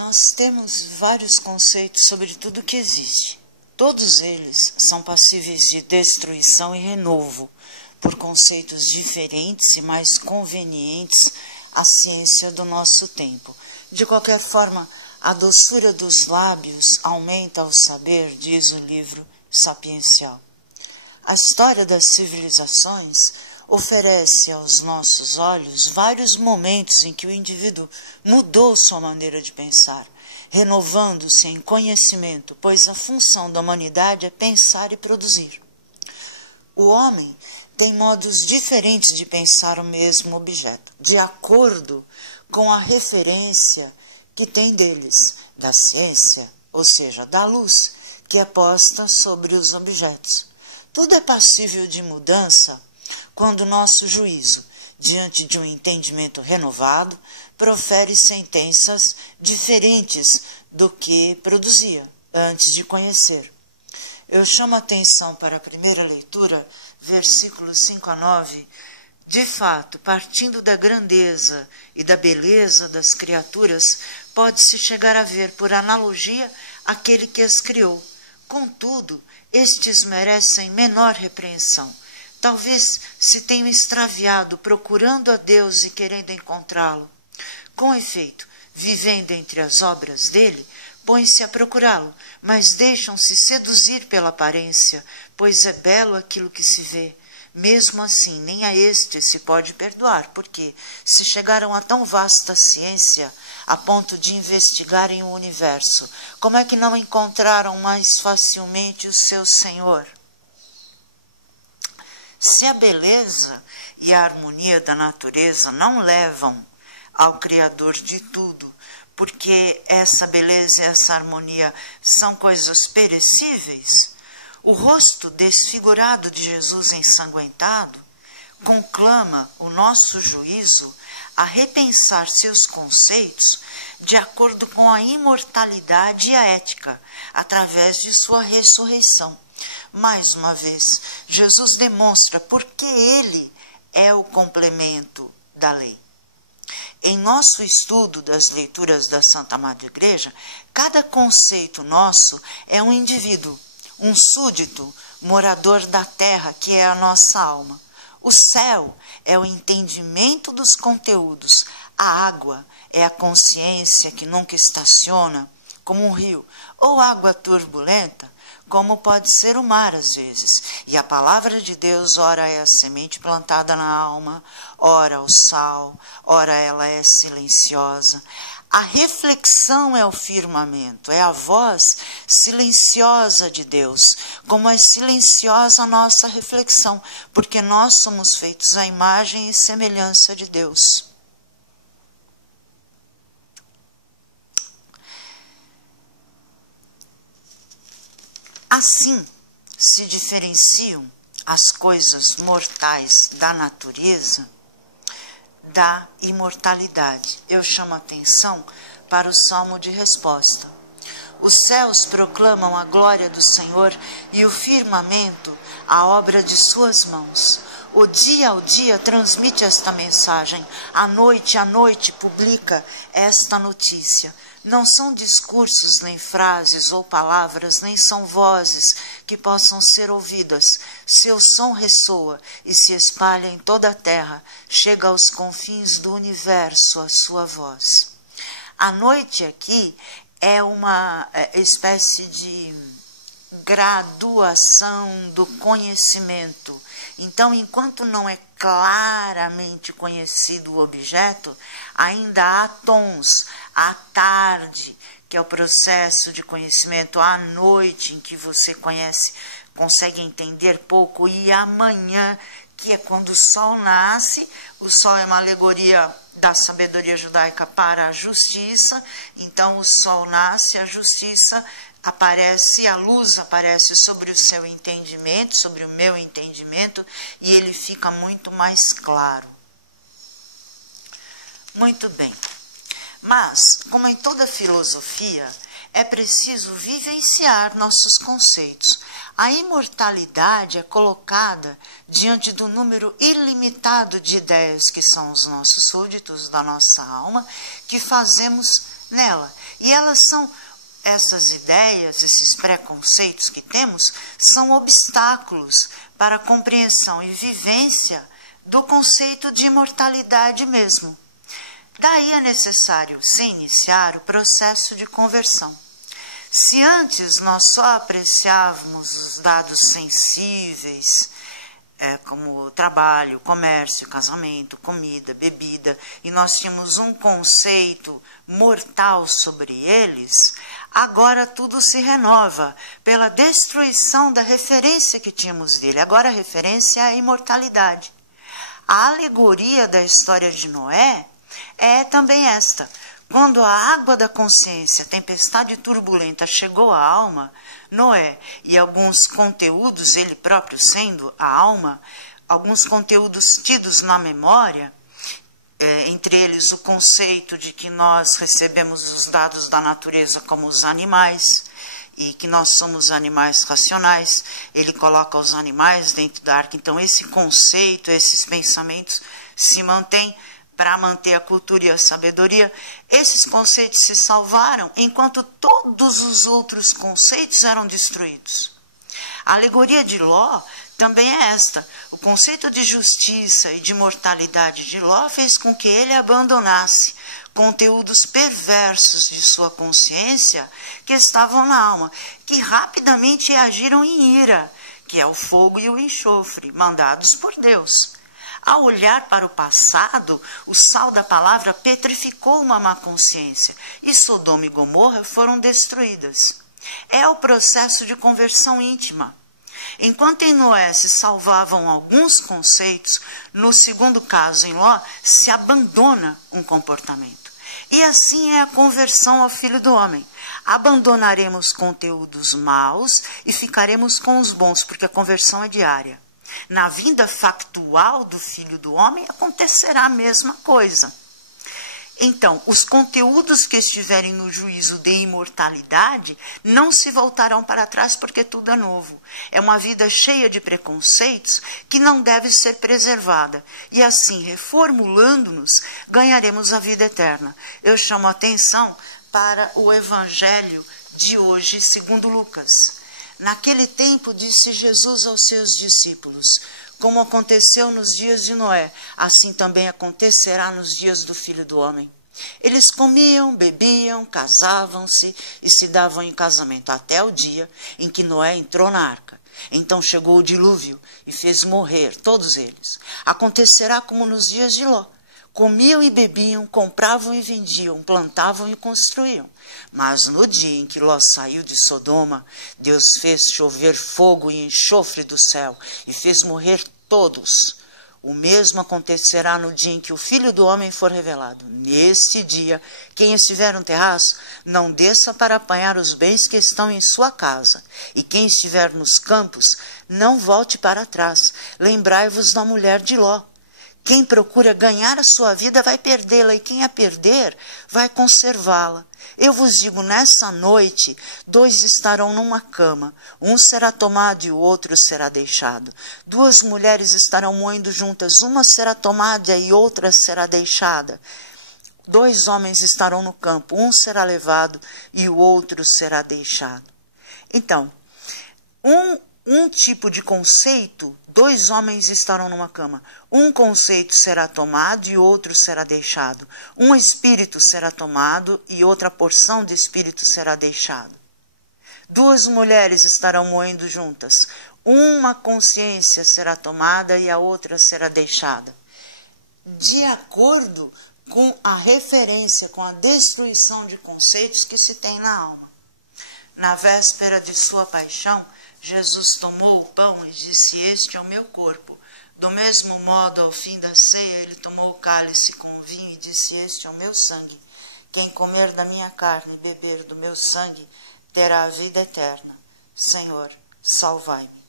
Nós temos vários conceitos sobre tudo que existe. Todos eles são passíveis de destruição e renovo, por conceitos diferentes e mais convenientes à ciência do nosso tempo. De qualquer forma, a doçura dos lábios aumenta o saber, diz o livro sapiencial. A história das civilizações oferece aos nossos olhos vários momentos em que o indivíduo mudou sua maneira de pensar, renovando-se em conhecimento, pois a função da humanidade é pensar e produzir. O homem tem modos diferentes de pensar o mesmo objeto, de acordo com a referência que tem deles, da ciência, ou seja, da luz que é posta sobre os objetos. Tudo é passível de mudança quando nosso juízo, diante de um entendimento renovado, profere sentenças diferentes do que produzia antes de conhecer. Eu chamo a atenção para a primeira leitura, versículos 5 a 9. De fato, partindo da grandeza e da beleza das criaturas, pode-se chegar a ver, por analogia, aquele que as criou. Contudo, estes merecem menor repreensão. Talvez se tenham extraviado procurando a Deus e querendo encontrá-lo. Com efeito, vivendo entre as obras dele, põem-se a procurá-lo, mas deixam-se seduzir pela aparência, pois é belo aquilo que se vê. Mesmo assim, nem a este se pode perdoar, porque se chegaram a tão vasta ciência, a ponto de investigarem o universo, como é que não encontraram mais facilmente o seu Senhor? Se a beleza e a harmonia da natureza não levam ao Criador de tudo, porque essa beleza e essa harmonia são coisas perecíveis, o rosto desfigurado de Jesus ensanguentado conclama o nosso juízo a repensar seus conceitos de acordo com a imortalidade e a ética, através de sua ressurreição. Mais uma vez, Jesus demonstra porque ele é o complemento da lei. Em nosso estudo das leituras da Santa Madre Igreja, cada conceito nosso é um indivíduo, um súdito, morador da terra, que é a nossa alma. O céu é o entendimento dos conteúdos. A água é a consciência que nunca estaciona, como um rio, ou água turbulenta, como pode ser o mar às vezes. E a palavra de Deus, ora é a semente plantada na alma, ora o sal, ora ela é silenciosa. A reflexão é o firmamento, é a voz silenciosa de Deus, como é silenciosa a nossa reflexão, porque nós somos feitos à imagem e semelhança de Deus. Assim se diferenciam as coisas mortais da natureza da imortalidade. Eu chamo a atenção para o salmo de resposta. Os céus proclamam a glória do Senhor e o firmamento a obra de suas mãos. O dia ao dia transmite esta mensagem, à noite publica esta notícia. Não são discursos, nem frases ou palavras, nem são vozes que possam ser ouvidas. Seu som ressoa e se espalha em toda a terra, chega aos confins do universo a sua voz. A noite aqui é uma espécie de graduação do conhecimento. Então, enquanto não é claramente conhecido o objeto, ainda há tons, à tarde, que é o processo de conhecimento, à noite, em que você consegue entender pouco, e amanhã, que é quando o sol nasce. O sol é uma alegoria da sabedoria judaica para a justiça. Então, o sol nasce, a justiça aparece, a luz aparece sobre o seu entendimento, sobre o meu entendimento, e ele fica muito mais claro. Muito bem. Mas, como em toda filosofia, é preciso vivenciar nossos conceitos. A imortalidade é colocada diante do número ilimitado de ideias que são os nossos súditos da nossa alma, que fazemos nela. E essas ideias, esses preconceitos que temos, são obstáculos para a compreensão e vivência do conceito de imortalidade mesmo. Daí é necessário se iniciar o processo de conversão. Se antes nós só apreciávamos os dados sensíveis, como trabalho, comércio, casamento, comida, bebida, e nós tínhamos um conceito mortal sobre eles, agora tudo se renova pela destruição da referência que tínhamos dele. Agora a referência é a imortalidade. A alegoria da história de Noé é também esta. Quando a água da consciência, tempestade turbulenta, chegou à alma, Noé e alguns conteúdos, ele próprio sendo a alma, alguns conteúdos tidos na memória, entre eles o conceito de que nós recebemos os dados da natureza como os animais, e que nós somos animais racionais, ele coloca os animais dentro da arca. Então esse conceito, esses pensamentos se mantêm para manter a cultura e a sabedoria. Esses conceitos se salvaram, enquanto todos os outros conceitos eram destruídos. A alegoria de Ló também é esta. O conceito de justiça e de mortalidade de Ló fez com que ele abandonasse conteúdos perversos de sua consciência que estavam na alma, que rapidamente reagiram em ira, que é o fogo e o enxofre, mandados por Deus. Ao olhar para o passado, o sal da palavra petrificou uma má consciência e Sodoma e Gomorra foram destruídas. É o processo de conversão íntima. Enquanto em Noé se salvavam alguns conceitos, no segundo caso, em Ló, se abandona um comportamento. E assim é a conversão ao Filho do Homem. Abandonaremos conteúdos maus e ficaremos com os bons, porque a conversão é diária. Na vinda factual do Filho do Homem acontecerá a mesma coisa. Então, os conteúdos que estiverem no juízo de imortalidade não se voltarão para trás porque tudo é novo. É uma vida cheia de preconceitos que não deve ser preservada. E assim, reformulando-nos, ganharemos a vida eterna. Eu chamo a atenção para o Evangelho de hoje, segundo Lucas. Naquele tempo disse Jesus aos seus discípulos: como aconteceu nos dias de Noé, assim também acontecerá nos dias do Filho do Homem. Eles comiam, bebiam, casavam-se e se davam em casamento, até o dia em que Noé entrou na arca. Então chegou o dilúvio e fez morrer todos eles. Acontecerá como nos dias de Ló. Comiam e bebiam, compravam e vendiam, plantavam e construíam. Mas no dia em que Ló saiu de Sodoma, Deus fez chover fogo e enxofre do céu e fez morrer todos. O mesmo acontecerá no dia em que o Filho do Homem for revelado. Nesse dia, quem estiver no terraço, não desça para apanhar os bens que estão em sua casa. E quem estiver nos campos, não volte para trás. Lembrai-vos da mulher de Ló. Quem procura ganhar a sua vida vai perdê-la, e quem a perder vai conservá-la. Eu vos digo, nessa noite, 2 estarão numa cama, um será tomado e o outro será deixado. 2 mulheres estarão moendo juntas, uma será tomada e outra será deixada. 2 homens estarão no campo, um será levado e o outro será deixado. Então, um tipo de conceito, 2 homens estarão numa cama. Um conceito será tomado e outro será deixado. Um espírito será tomado e outra porção de espírito será deixado. 2 mulheres estarão moendo juntas. Uma consciência será tomada e a outra será deixada. De acordo com a referência, com a destruição de conceitos que se tem na alma. Na véspera de sua paixão, Jesus tomou o pão e disse: este é o meu corpo. Do mesmo modo, ao fim da ceia, ele tomou o cálice com o vinho e disse: este é o meu sangue. Quem comer da minha carne e beber do meu sangue terá a vida eterna. Senhor, salvai-me.